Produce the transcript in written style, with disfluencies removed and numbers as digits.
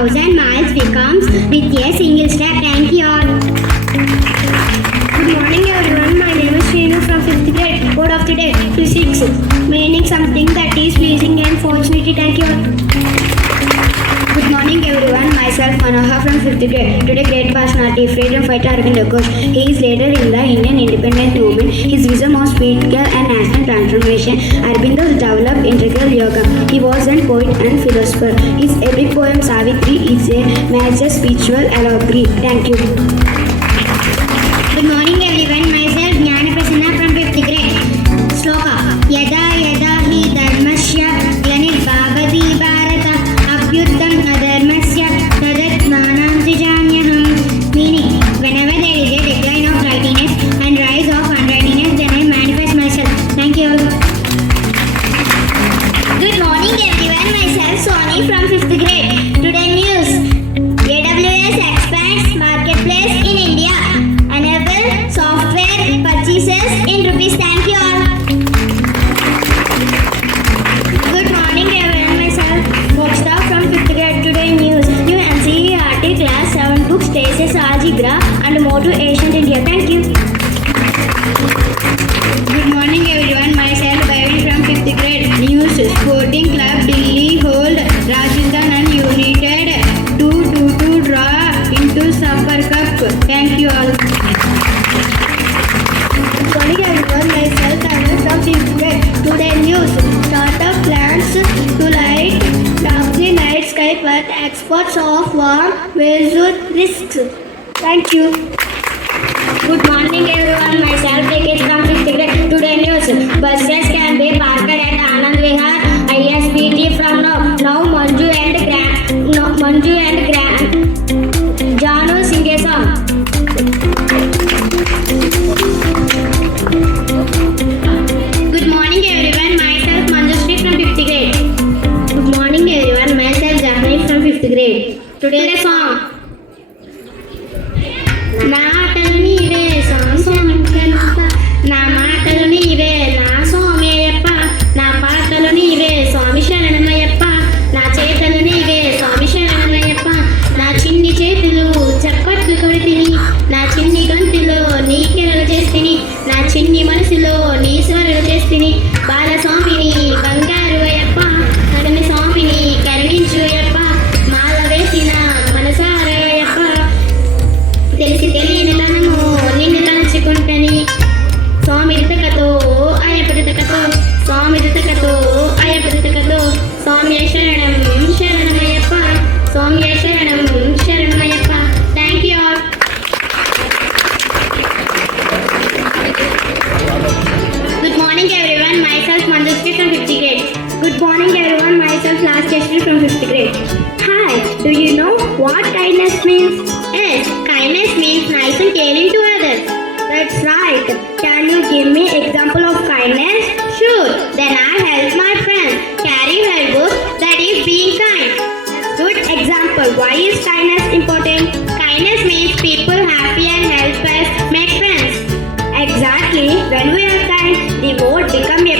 1,000 miles becomes with a single step. Thank you all. Good morning everyone, my name is Shrinu from 5th grade. Word of the day, physics, meaning something that is pleasing and fortunate. Thank you all. Good morning everyone, myself Manohar from 5th grade. Today great personality, freedom fighter Arvind Ghosh. He is leader in the Indian independence movement. His vision was spiritual and national transformation. Arvind developed integral yoga. He was a poet and philosopher. His epic poem Savitri is a major spiritual allegory. Thank you. Good morning everyone, myself Jnana Prasanna from 5th grade. Sloka, Yada Yada Hi Dharmasya Glanirvavati Bharata Abhyutam Adharmasya Tadatmanam Srijanyaham. Meaning, whenever there is a decline of righteousness and rise of unrighteousness, then I manifest myself. Thank you all. Good morning everyone, myself Sony from 5th grade. Today news, AWS expands marketplace in India. Enable software purchases in rupees. Thank you all. Good morning everyone, myself Moksha from 5th grade. Today news, new NCERT class 7 books traces algebra and more to ancient India. Thank you. Good morning everyone, myself Bhavin from 5th grade. News, Sporting Club Delhi hold Rajasthan and United 2-2 draw into Super Cup. Thank you all. Good morning everyone, myself Anna from 5th grade. Today news, startup plans to light up the night sky but experts of war measure risks. Thank you. Good morning everyone, myself Dekit from 5th grade. Today news, buses can be parked at Anand Vihar ISBT from now Manju and Janu sing a song. Good morning everyone, myself Manjushree from 5th grade. Good morning everyone, myself Jahani from 5th grade. Today's song. నా మాటలు నీవే నా మాటలు నీవే నా సోమయ్యప్ప నా పాటలు నీవే స్వామి శరణమయ్యప్ప నా చేతలు నీవే స్వామి శరణమయ్యప్ప నా చిన్ని చేతులు చప్పట్లు కొడితిని నా చిన్ని గంతులో నీ కెరలు చేస్తిని నా చిన్ని మనసులో నీ స్వరలు చేస్తిని బాలస్వామిని బంగారు అయ్యప్ప నగని స్వామిని కరుణించు అయ్యప్ప మాల వేసిన మనసారయ్యప్ప తెలిసి తెలియని తనము నిన్ను తలుచుకుంటని స్వామితకతో అయ్యపతితకతో స్వామితకతో అయ్యపతితకతో స్వామి శరణం శరణమయ్యప్ప స్వామి శరణం శరణమయ్యప్ప. Thank you all. Good morning everyone, myself Manjushree from 5th grade. Good morning everyone, myself Lasteshri from 5th grade. Hi, do you know what kindness means? Yes, kindness means nice and caring to others. That's right. Can you give me example of kindness? Sure, then I help my friend carry her goods, that is being kind. Good example. Why is kindness important? Kindness makes people happy and helps us make friends. Exactly. When we are kind, the world becomes a